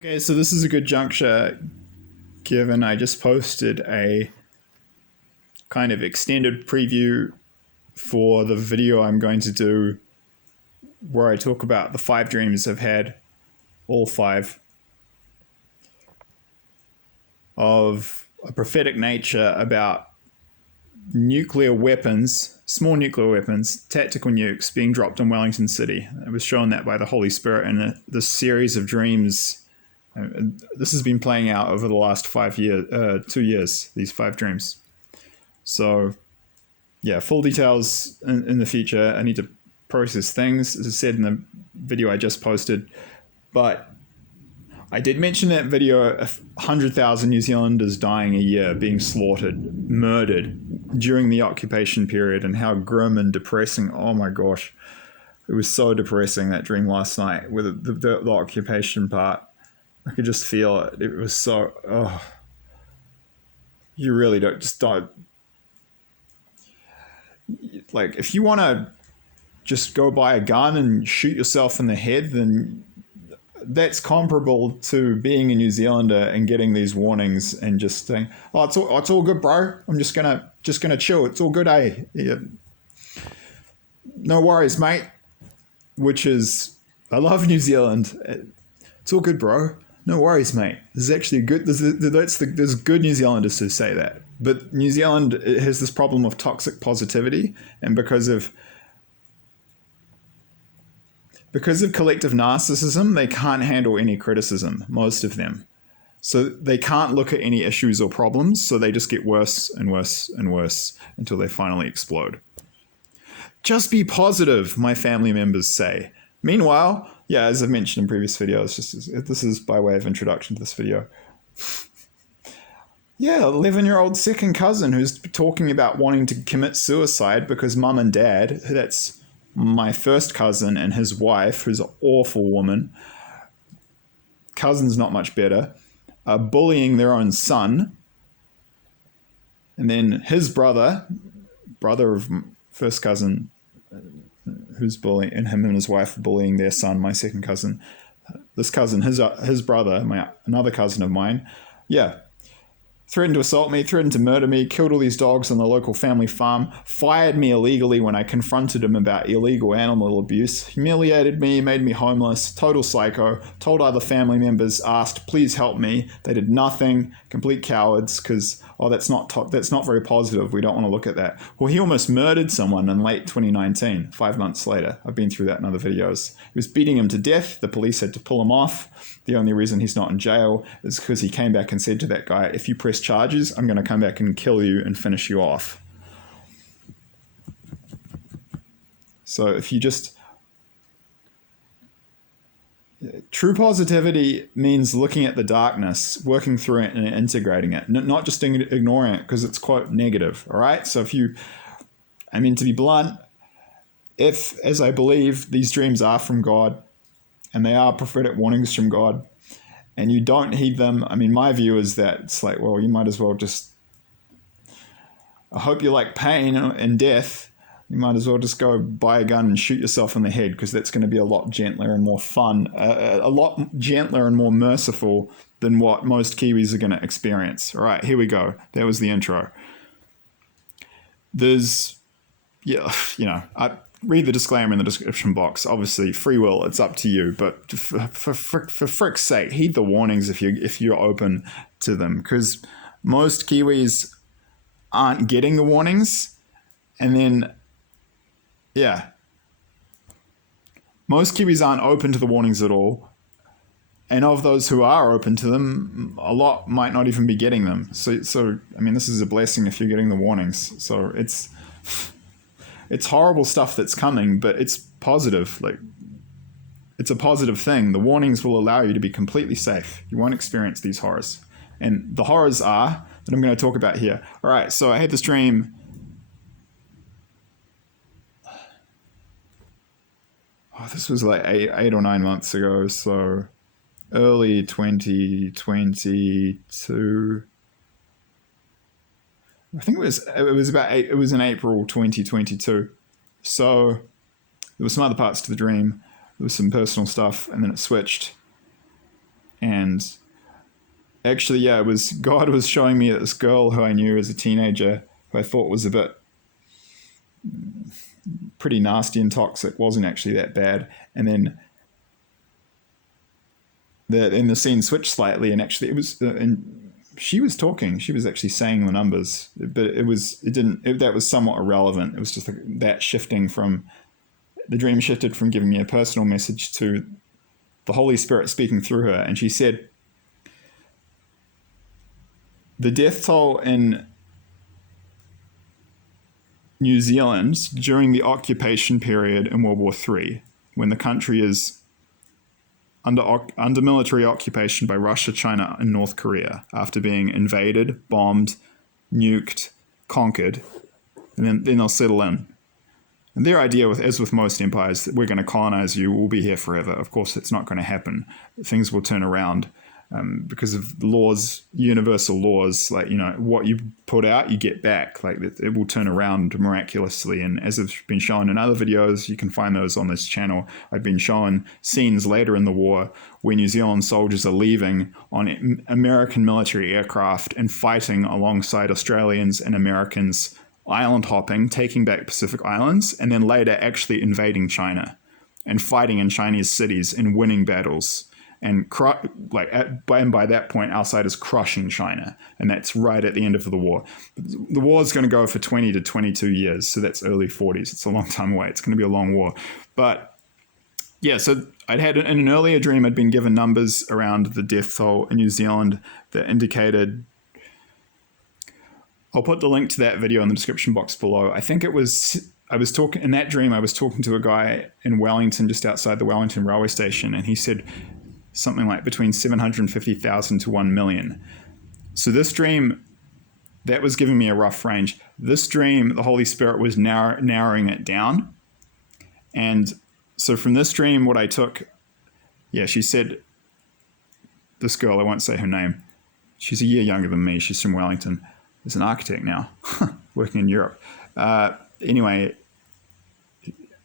Okay, so this is a good juncture given I just posted a kind of extended preview for the video I'm going to do where I talk about the 5 dreams I've had, all 5, of a prophetic nature about nuclear weapons, small nuclear weapons, tactical nukes being dropped in Wellington City. I was shown that by the Holy Spirit in this series of dreams. This has been playing out over the last 2 years, these 5 dreams. So, yeah, full details in the future. I need to process things, as I said in the video I just posted. But I did mention that video, 100,000 New Zealanders dying a year, being slaughtered, murdered during the occupation period, and how grim and depressing. Oh my gosh. It was so depressing, that dream last night, with the occupation part. I could just feel it. It was so, you really don't, like, if you want to just go buy a gun and shoot yourself in the head, then that's comparable to being a New Zealander and getting these warnings and just saying, "Oh, it's all good, bro. I'm just gonna chill. It's all good, eh? Yeah. No worries, mate." Which is, I love New Zealand. It's all good, bro. No worries, mate. There's actually good. There's good New Zealanders who say that, but New Zealand has this problem of toxic positivity, and because of collective narcissism, they can't handle any criticism, most of them. So they can't look at any issues or problems, so they just get worse and worse and worse until they finally explode. Just be positive, my family members say. Meanwhile, yeah, as I've mentioned in previous videos, this is by way of introduction to this video. Yeah, 11-year-old second cousin who's talking about wanting to commit suicide because mum and dad, that's my first cousin and his wife, who's an awful woman, cousin's not much better, are bullying their own son. And then his brother of first cousin, who's bullying, and him and his wife bullying their son, my second cousin. This cousin, his brother, another cousin of mine, yeah, threatened to assault me, threatened to murder me, killed all these dogs on the local family farm, fired me illegally when I confronted him about illegal animal abuse, humiliated me, made me homeless, total psycho, told other family members, asked, please help me. They did nothing, complete cowards, because, that's not very positive. We don't want to look at that. Well, he almost murdered someone in late 2019, 5 months later. I've been through that in other videos. He was beating him to death. The police had to pull him off. The only reason he's not in jail is because he came back and said to that guy, if you press charges, I'm going to come back and kill you and finish you off. So if you just... True positivity means looking at the darkness, working through it and integrating it, not just ignoring it because it's quite negative, all right? So to be blunt, if, as I believe, these dreams are from God and they are prophetic warnings from God and you don't heed them, my view is that it's like, well, you might as well just... I hope you like pain and death. You might as well just go buy a gun and shoot yourself in the head because that's going to be a lot gentler and more fun, a lot gentler and more merciful than what most Kiwis are going to experience. All right, here we go. That was the intro. I read the disclaimer in the description box. Obviously, free will, it's up to you. But for frick's sake, heed the warnings if you're open to them, because most Kiwis aren't getting the warnings, and then... Yeah. Most Kiwis aren't open to the warnings at all. And of those who are open to them, a lot might not even be getting them. So this is a blessing if you're getting the warnings. So it's horrible stuff that's coming, but it's positive. Like, it's a positive thing. The warnings will allow you to be completely safe. You won't experience these horrors. And the horrors are that I'm going to talk about here. All right, so I had this dream... this was like eight or 9 months ago, so early 2022. I think it was in April 2022. So there were some other parts to the dream. There was some personal stuff, and then it switched. And Actually, yeah, it was God was showing me this girl who I knew as a teenager, who I thought was a bit pretty nasty and toxic, wasn't actually that bad. And then the scene switched slightly, and actually it was, and she was talking. She was actually saying the numbers, but that was somewhat irrelevant. It was just like that shifting from the dream shifted from giving me a personal message to the Holy Spirit speaking through her, and she said the death toll in New Zealand during the occupation period in World War III, when the country is under military occupation by Russia, China, and North Korea, after being invaded, bombed, nuked, conquered, and then they'll settle in. And their idea, as with most empires, we're going to colonize you, we'll be here forever. Of course, it's not going to happen. Things will turn around. Because of laws, universal laws, like, what you put out, you get back. Like, it will turn around miraculously. And as I've been shown in other videos, you can find those on this channel. I've been showing scenes later in the war where New Zealand soldiers are leaving on American military aircraft and fighting alongside Australians and Americans, island hopping, taking back Pacific Islands, and then later actually invading China and fighting in Chinese cities and winning battles. And by that point, our side is crushing China, and that's right at the end of the war. The war is going to go for 20 to 22 years, so that's early 40s. It's a long time away. It's going to be a long war. But yeah, so I'd had in an earlier dream, I'd been given numbers around the death toll in New Zealand that indicated. I'll put the link to that video in the description box below. I think it was. I was talking in that dream. I was talking to a guy in Wellington, just outside the Wellington railway station, and he said something like between 750,000 to 1 million. So this dream, that was giving me a rough range. This dream, the Holy Spirit was narrowing it down. And so from this dream, what I took, she said, this girl, I won't say her name, she's a year younger than me. She's from Wellington. She's an architect now, working in Europe. Anyway,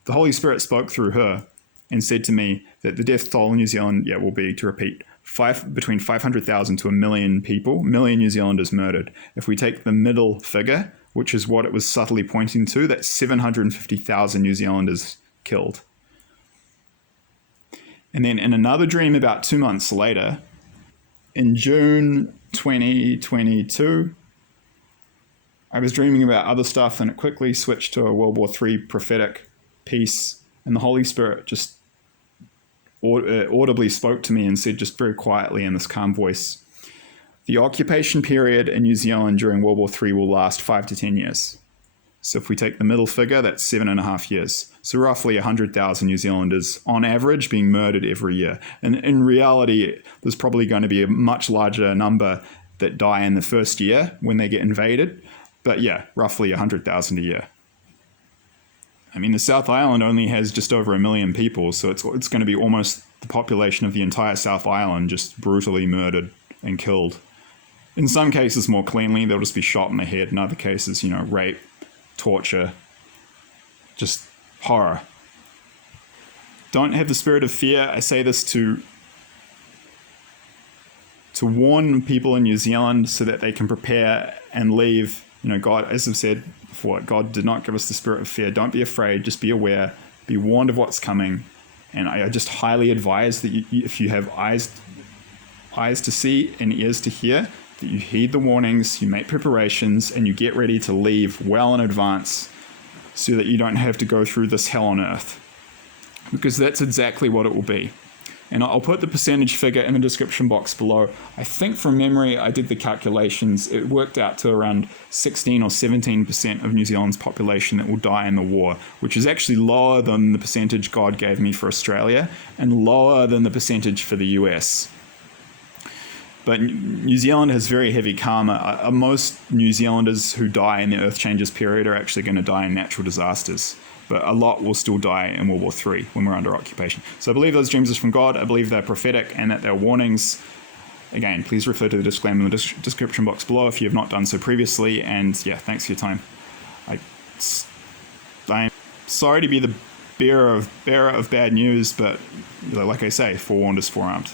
the Holy Spirit spoke through her and said to me that the death toll in New Zealand, will be, to repeat, between 500,000 to 1 million people, million New Zealanders murdered. If we take the middle figure, which is what it was subtly pointing to, that's 750,000 New Zealanders killed. And then in another dream about 2 months later, in June 2022, I was dreaming about other stuff, and it quickly switched to a World War III prophetic piece, and the Holy Spirit just audibly spoke to me and said, just very quietly in this calm voice, the occupation period in New Zealand during World War III will last 5 to 10 years. So if we take the middle figure, that's 7.5 years. So roughly 100,000 New Zealanders on average being murdered every year. And in reality, there's probably going to be a much larger number that die in the first year when they get invaded. But roughly 100,000 a year. I mean, the South Island only has just over 1 million people, so it's going to be almost the population of the entire South Island just brutally murdered and killed. In some cases more cleanly, they'll just be shot in the head. In other cases, rape, torture, just horror. Don't have the spirit of fear. I say this to warn people in New Zealand so that they can prepare and leave. God, as I've said before, God did not give us the spirit of fear. Don't be afraid. Just be aware. Be warned of what's coming. And I just highly advise that if you have eyes to see and ears to hear, that you heed the warnings, you make preparations, and you get ready to leave well in advance so that you don't have to go through this hell on earth. Because that's exactly what it will be. And I'll put the percentage figure in the description box below. I think from memory, I did the calculations. It worked out to around 16 or 17% of New Zealand's population that will die in the war, which is actually lower than the percentage God gave me for Australia and lower than the percentage for the US. But New Zealand has very heavy karma. Most New Zealanders who die in the Earth Changes period are actually going to die in natural disasters. But a lot will still die in World War III when we're under occupation. So I believe those dreams are from God. I believe they're prophetic and that they're warnings. Again, please refer to the disclaimer in the description box below if you have not done so previously. And thanks for your time. I'm sorry to be the bearer of bad news, but like I say, forewarned is forearmed.